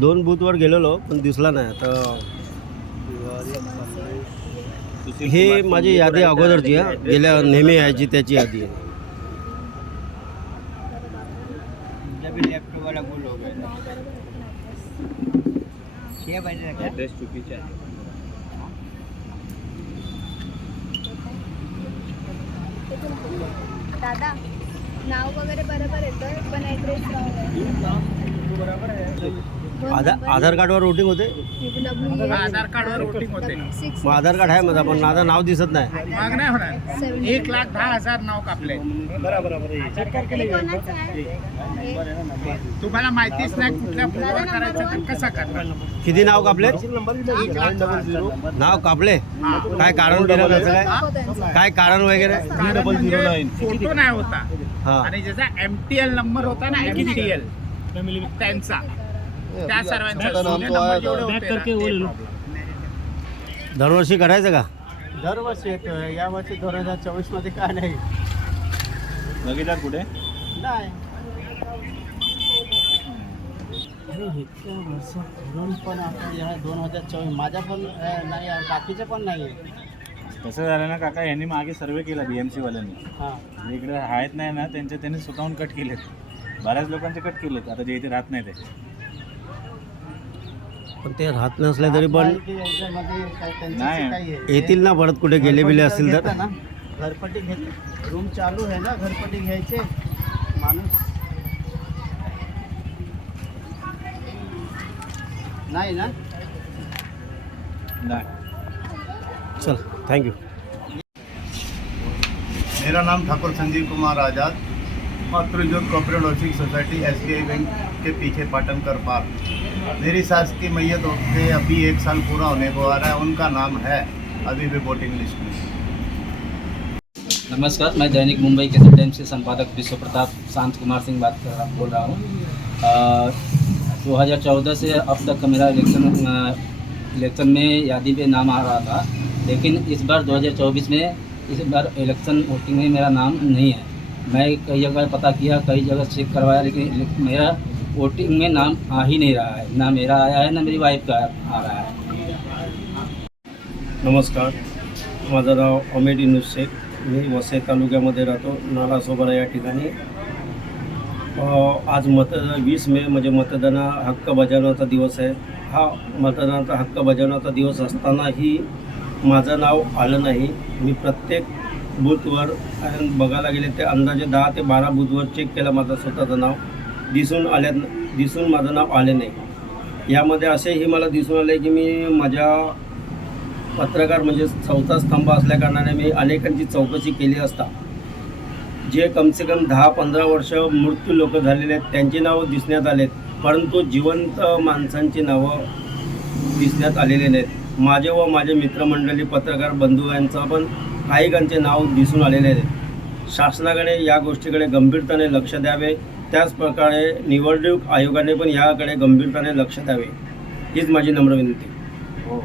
2 बूथवर गेलेलो पण दिसला नाही. आता हे माझी यादी अगोदरची आहे, गेल्या नेहमी यायची त्याची यादी आहे. दादा नाव वगैरे बरोबर येतं पण ॲड्रेस बरोबर आहे. आधार कार्डवर वोटिंग होते. आधार कार्डवर वोटिंग होते. मग आधार कार्ड आहे माझा, पण माझं नाव दिसत नाही. मग नाही होणार. 1,10,000 नाव कापले. तुम्हाला माहितीच नाही कुठल्या बूथवर करायचं तर कसं करणार. किती नाव कापले? 1,10,000 नाव कापले. काय कारण दिलं त्याचं? काय कारण वगैरे? फोटो नाही होता हां. आणि ज्याचा MTL नंबर होता ना, MTL त्यांचा, त्या सर्वांचा नंबर जेवढे होते ना, दरवर्षी करायचं का? दरवर्षी येतो. यावर्षी 2024 मध्ये काय नाही. बघितलं कुठे नाही इतक्या वर्ष फिरून पण आपण या 2024 माझ्या पण नाही, बाकीचे पण नाही. कसं झालं ना काका, यांनी मागे सर्वे केला BMC वाल्यांनी. हां इकडे आहेत नाही ना त्यांनी स्वतःहून कट केलेत. बऱ्याच लोकांचे कट केलेत. आता जे इथे राहत नाही ते, पण ते राहत नसले तरी पण नाही. येतील ना परत, कुठे गेले बिले असतील तर. ना घरपट्टी घेते, रूम चालू आहे ना, घरपट्टी घ्यायचे माणूस नाही ना. नाही. चल, थँक्यू. मेरा नाम Thakur Sanjeev Kumar Azad, Matrujyot cooperative housing society SBI bank के पीछे पाटनकर पार्क। मेरी सास की मैयत होते अभी 1 साल पूरा होने को आ रहा है। उनका नाम है अभी भी वोटिंग लिस्ट में। नमस्कार, मैं दैनिक मुंबई के टाइम से संपादक विश्व प्रताप शांत कुमार सिंह बोल रहा हूँ। 2014 से अब तक मेरा इलेक्शन में यादी पे नाम आ रहा था, लेकिन इस बार 2024 में इस बार इलेक्शन वोटिंग में मेरा नाम नहीं है। मैं कई जगह पता किया, कई जगह चेक करवाया, लेकिन मेरा वोटिंग में नाम आ ही नहीं रहा है। ना मेरा आया है, ना मेरी वाइफ का आ रहा है। नमस्कार, माझं नाव अमेड इनुस शेख. मी वसई तालुक्यामध्ये राहतो, नालासोपारा या ठिकाणी. आज 20 मे म्हणजे मतदान हक्क बजावण्याचा दिवस आहे. हा मतदानाचा हक्क बजावण्याचा दिवस असतानाही माझं नाव आलं नाही. मी प्रत्येक बूथवर बघायला गेले ते अंदाजे 10 ते 12 बूथवर चेक केलं, माझं स्वतःचं नाव दिसून माझं नाव आले नाही. यामध्ये असेही मला दिसून आले की मी माझ्या पत्रकार म्हणजे चौथा स्तंभ असल्याकारणाने मी अनेकांची चौकशी केली असता जे कमसे कम 10-15 वर्ष मृत्यू लोक झालेले आहेत त्यांची नावं दिसण्यात आलेत, परंतु जिवंत माणसांची नावं दिसण्यात आलेले नाहीत. माझे व माझे मित्रमंडळी पत्रकार बंधू यांचं पण काहीकांचे नाव दिसून आलेले आहेत. शासनाकडे या गोष्टीकडे गंभीरतेने लक्ष द्यावे, त्याचप्रकारे निवडणूक आयोगाने पण याकडे गंभीरतेने लक्ष द्यावे, हीच माझी नम्र विनंती. हो.